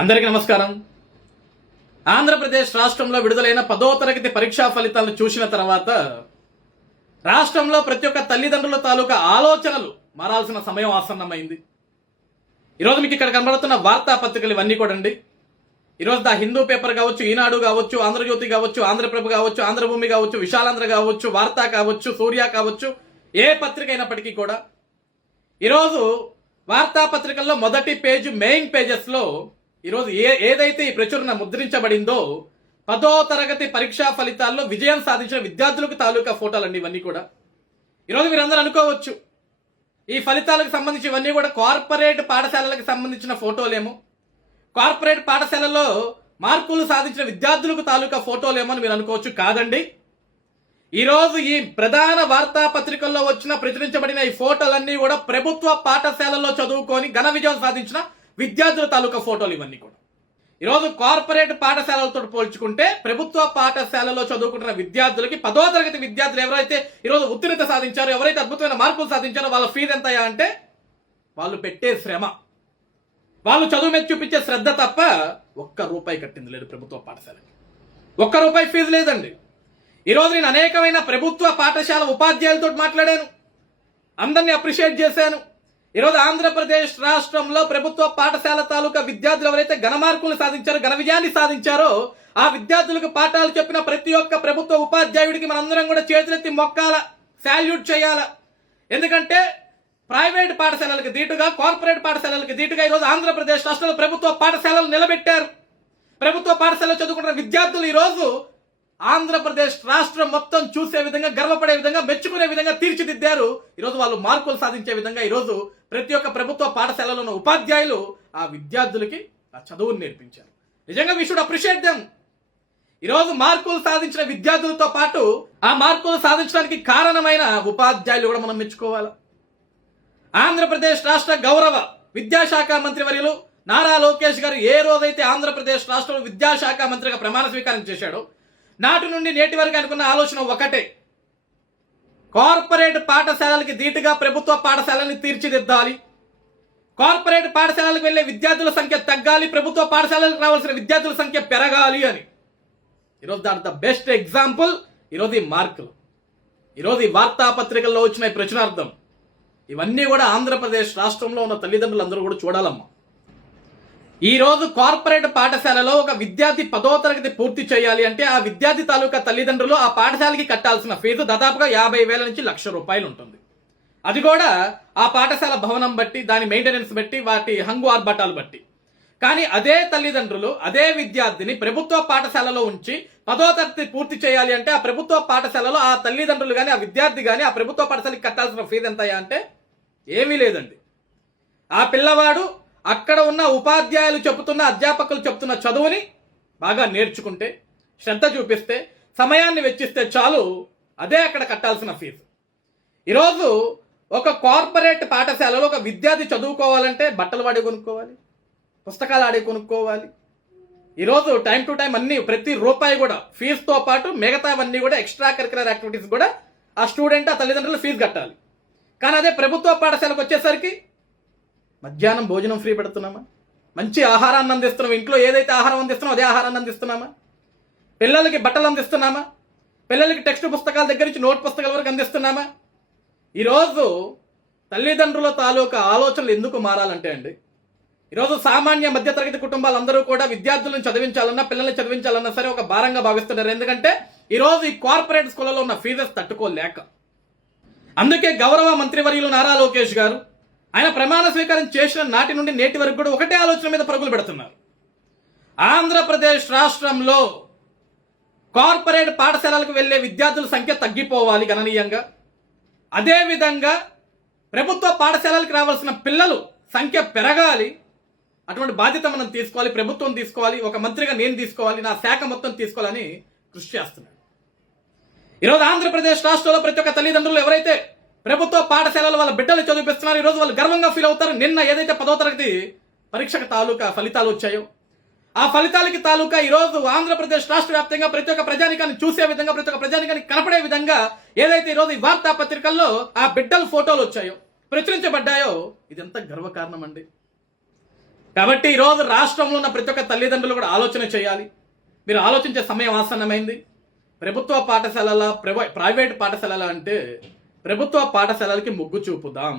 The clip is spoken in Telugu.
అందరికీ నమస్కారం. ఆంధ్రప్రదేశ్ రాష్ట్రంలో విడుదలైన 10వ తరగతి పరీక్షా ఫలితాలను చూసిన తర్వాత రాష్ట్రంలో ప్రతి ఒక్క తల్లిదండ్రుల తాలూకా ఆలోచనలు మారాల్సిన సమయం ఆసన్నమైంది. ఈరోజు మీకు ఇక్కడ కనబడుతున్న వార్తాపత్రికలు ఇవన్నీ కూడా అండి. ఈరోజు ద హిందూ పేపర్ కావచ్చు, ఈనాడు కావచ్చు, ఆంధ్రజ్యోతి కావచ్చు, ఆంధ్రప్రభ కావచ్చు, ఆంధ్రభూమి కావచ్చు, విశాలాంధ్ర కావచ్చు, వార్త కావచ్చు, సూర్య కావచ్చు, ఏ పత్రిక అయినప్పటికీ కూడా ఈరోజు వార్తాపత్రికల్లో మొదటి పేజ్, మెయిన్ పేజెస్లో ఈరోజు ఏదైతే ఈ ప్రచురణ ముద్రించబడిందో 10వ తరగతి పరీక్షా ఫలితాల్లో విజయం సాధించిన విద్యార్థులకు తాలూకా ఫోటోలండి ఇవన్నీ కూడా. ఈరోజు మీరందరూ అనుకోవచ్చు, ఈ ఫలితాలకు సంబంధించి ఇవన్నీ కూడా కార్పొరేట్ పాఠశాలలకు సంబంధించిన ఫోటోలేమో, కార్పొరేట్ పాఠశాలలో మార్కులు సాధించిన విద్యార్థులకు తాలూకా ఫోటోలేమో అని మీరు అనుకోవచ్చు. కాదండి, ఈరోజు ఈ ప్రధాన వార్తాపత్రికల్లో ప్రచురించబడిన ఈ ఫోటోలన్నీ కూడా ప్రభుత్వ పాఠశాలలో చదువుకొని ఘన విజయం సాధించిన విద్యార్థుల తాలూకా ఫోటోలు ఇవన్నీ కూడా. ఈరోజు కార్పొరేట్ పాఠశాలలతో పోల్చుకుంటే ప్రభుత్వ పాఠశాలలో చదువుకుంటున్న విద్యార్థులకి 10వ తరగతి విద్యార్థులు ఎవరైతే ఈరోజు ఉత్తీర్ణత సాధించారో, ఎవరైతే అద్భుతమైన మార్కులు సాధించారో వాళ్ళ ఫీజు ఎంతయా అంటే వాళ్ళు పెట్టే శ్రమ, వాళ్ళు చదువు మీద చూపించే శ్రద్ధ తప్ప ₹1 కట్టింది లేదు ప్రభుత్వ పాఠశాలకి. ₹1 ఫీజు లేదండి. ఈరోజు నేను అనేకమైన ప్రభుత్వ పాఠశాల ఉపాధ్యాయులతో మాట్లాడాను, అందరినీ అప్రిషియేట్ చేశాను. ఈరోజు ఆంధ్రప్రదేశ్ రాష్ట్రంలో ప్రభుత్వ పాఠశాల తాలూకా విద్యార్థులు ఎవరైతే ఘన మార్కులు సాధించారో, ఘన విజయాన్ని సాధించారో, ఆ విద్యార్థులకు పాఠాలు చెప్పిన ప్రతి ఒక్క ప్రభుత్వ ఉపాధ్యాయుడికి మనందరం కూడా చేతులెత్తి మొక్కాల, శాల్యూట్ చేయాల. ఎందుకంటే ప్రైవేట్ పాఠశాలలకు ధీటుగా, కార్పొరేట్ పాఠశాలలకు ధీటుగా ఈరోజు ఆంధ్రప్రదేశ్ రాష్ట్రంలో ప్రభుత్వ పాఠశాలలు నిలబెట్టారు. ప్రభుత్వ పాఠశాలలో చదువుకున్న విద్యార్థులు ఈరోజు ఆంధ్రప్రదేశ్ రాష్ట్రం మొత్తం చూసే విధంగా, గర్వపడే విధంగా, మెచ్చుకునే విధంగా తీర్చిదిద్దారు. ఈరోజు వాళ్ళు మార్కులు సాధించే విధంగా ఈరోజు ప్రతి ఒక్క ప్రభుత్వ పాఠశాలలో ఉన్న ఉపాధ్యాయులు ఆ విద్యార్థులకి ఆ చదువును నేర్పించారు. నిజంగా వీ షుడ్ అప్రిషియేట్ దెమ్. ఈరోజు మార్కులు సాధించిన విద్యార్థులతో పాటు ఆ మార్కులు సాధించడానికి కారణమైన ఉపాధ్యాయులు కూడా మనం మెచ్చుకోవాలి. ఆంధ్రప్రదేశ్ రాష్ట్ర గౌరవ విద్యాశాఖ మంత్రి వర్యులు నారా లోకేష్ గారు ఏ రోజైతే ఆంధ్రప్రదేశ్ రాష్ట్రంలో విద్యాశాఖ మంత్రిగా ప్రమాణ స్వీకారం చేశాడో నాటి నుండి నేటి వరకు అనుకున్న ఆలోచన ఒకటే, కార్పొరేట్ పాఠశాలలకి ధీటుగా ప్రభుత్వ పాఠశాలని తీర్చిదిద్దాలి, కార్పొరేట్ పాఠశాలలకు వెళ్లే విద్యార్థుల సంఖ్య తగ్గాలి, ప్రభుత్వ పాఠశాలకు రావాల్సిన విద్యార్థుల సంఖ్య పెరగాలి అని. ఈరోజు దాని ద బెస్ట్ ఎగ్జాంపుల్ ఈరోజు ఈ మార్కులు, ఈరోజు ఈ వార్తాపత్రికల్లో వచ్చిన ప్రచునార్థం ఇవన్నీ కూడా ఆంధ్రప్రదేశ్ రాష్ట్రంలో ఉన్న తల్లిదండ్రులందరూ కూడా చూడాలమ్మా. ఈ రోజు కార్పొరేట్ పాఠశాలలో ఒక విద్యార్థి 10వ తరగతి పూర్తి చేయాలి అంటే ఆ విద్యార్థి తాలూకా తల్లిదండ్రులు ఆ పాఠశాలకి కట్టాల్సిన ఫీజు దాదాపుగా 50,000 నుంచి ₹1,00,000 ఉంటుంది. అది కూడా ఆ పాఠశాల భవనం బట్టి, దాని మెయింటెనెన్స్ బట్టి, వాటి హంగు ఆర్భటాలు బట్టి. కానీ అదే తల్లిదండ్రులు అదే విద్యార్థిని ప్రభుత్వ పాఠశాలలో ఉంచి 10వ తరగతి పూర్తి చేయాలి అంటే ఆ ప్రభుత్వ పాఠశాలలో ఆ తల్లిదండ్రులు కానీ, ఆ విద్యార్థి కానీ ఆ ప్రభుత్వ పాఠశాలకి కట్టాల్సిన ఫీజు ఎంతయా అంటే ఏమీ లేదండి. ఆ పిల్లవాడు అక్కడ ఉన్న ఉపాధ్యాయులు చెబుతున్న, అధ్యాపకులు చెబుతున్న చదువుని బాగా నేర్చుకుంటే, శ్రద్ధ చూపిస్తే, సమయాన్ని వెచ్చిస్తే చాలు, అదే అక్కడ కట్టాల్సిన ఫీజు. ఈరోజు ఒక కార్పొరేట్ పాఠశాలలో ఒక విద్యార్థి చదువుకోవాలంటే బట్టలు వాడే కొనుక్కోవాలి, పుస్తకాలు ఆడే కొనుక్కోవాలి. ఈరోజు టైం టు టైం అన్ని ప్రతి రూపాయి కూడా ఫీజుతో పాటు మిగతావన్నీ కూడా ఎక్స్ట్రా కరిక్యులర్ యాక్టివిటీస్ కూడా ఆ స్టూడెంట్, ఆ తల్లిదండ్రులు ఫీజు కట్టాలి. కానీ అదే ప్రభుత్వ పాఠశాలకు వచ్చేసరికి మధ్యాహ్నం భోజనం ఫ్రీ పెడుతున్నామా, మంచి ఆహారాన్ని అందిస్తున్నామా, ఇంట్లో ఏదైతే ఆహారం అందిస్తున్నామో అదే ఆహారాన్ని అందిస్తున్నామా, పిల్లలకి బట్టలు అందిస్తున్నామా, పిల్లలకి టెక్స్ట్ పుస్తకాల దగ్గర నుంచి నోట్ పుస్తకాల వరకు అందిస్తున్నామా. ఈరోజు తల్లిదండ్రుల తాలూకా ఆలోచనలు ఎందుకు మారాలంటే అండి, ఈరోజు సామాన్య మధ్యతరగతి కుటుంబాలందరూ కూడా విద్యార్థులను చదివించాలన్నా, పిల్లల్ని చదివించాలన్నా సరే ఒక భారంగా భావిస్తున్నారు. ఎందుకంటే ఈరోజు ఈ కార్పొరేట్ స్కూళ్ళలో ఉన్న ఫీజెస్ తట్టుకోలేక. అందుకే గౌరవ మంత్రివర్యులు నారా లోకేష్ గారు ఆయన ప్రమాణ స్వీకారం చేసిన నాటి నుండి నేటి వరకు కూడా ఒకటే ఆలోచన మీద పరుగులు పెడుతున్నారు. ఆంధ్రప్రదేశ్ రాష్ట్రంలో కార్పొరేట్ పాఠశాలలకు వెళ్లే విద్యార్థుల సంఖ్య తగ్గిపోవాలి గణనీయంగా. అదేవిధంగా ప్రభుత్వ పాఠశాలలకు రావాల్సిన పిల్లలు సంఖ్య పెరగాలి. అటువంటి బాధ్యత మనం తీసుకోవాలి, ప్రభుత్వం తీసుకోవాలి, ఒక మంత్రిగా నేను తీసుకోవాలి, నా శాఖ మొత్తం తీసుకోవాలని కృషి చేస్తున్నాడు. ఈరోజు ఆంధ్రప్రదేశ్ రాష్ట్రంలో ప్రతి ఒక్క తల్లిదండ్రులు ఎవరైతే ప్రభుత్వ పాఠశాలలో వాళ్ళ బిడ్డలు చదివిస్తున్నారు, ఈరోజు వాళ్ళు గర్వంగా ఫీల్ అవుతారు. నిన్న ఏదైతే 10వ తరగతి పరీక్షకు తాలూకా ఫలితాలు వచ్చాయో ఆ ఫలితాలకి తాలూకా ఈరోజు ఆంధ్రప్రదేశ్ రాష్ట్ర వ్యాప్తంగా ప్రతి ఒక్క ప్రజానికాన్ని చూసే విధంగా, ప్రతి ఒక్క ప్రజానికాన్ని కనపడే విధంగా ఏదైతే ఈరోజు ఈ వార్తాపత్రికల్లో ఆ బిడ్డల ఫోటోలు వచ్చాయో, ప్రచురించబడ్డాయో, ఇది ఎంత గర్వకారణం అండి. కాబట్టి ఈరోజు రాష్ట్రంలో ఉన్న ప్రతి ఒక్క తల్లిదండ్రులు కూడా ఆలోచన చేయాలి. మీరు ఆలోచించే సమయం ఆసన్నమైంది. ప్రభుత్వ పాఠశాలల ప్రైవేట్ పాఠశాలల అంటే ప్రభుత్వ పాఠశాలలకి మొగ్గు చూపుదాం.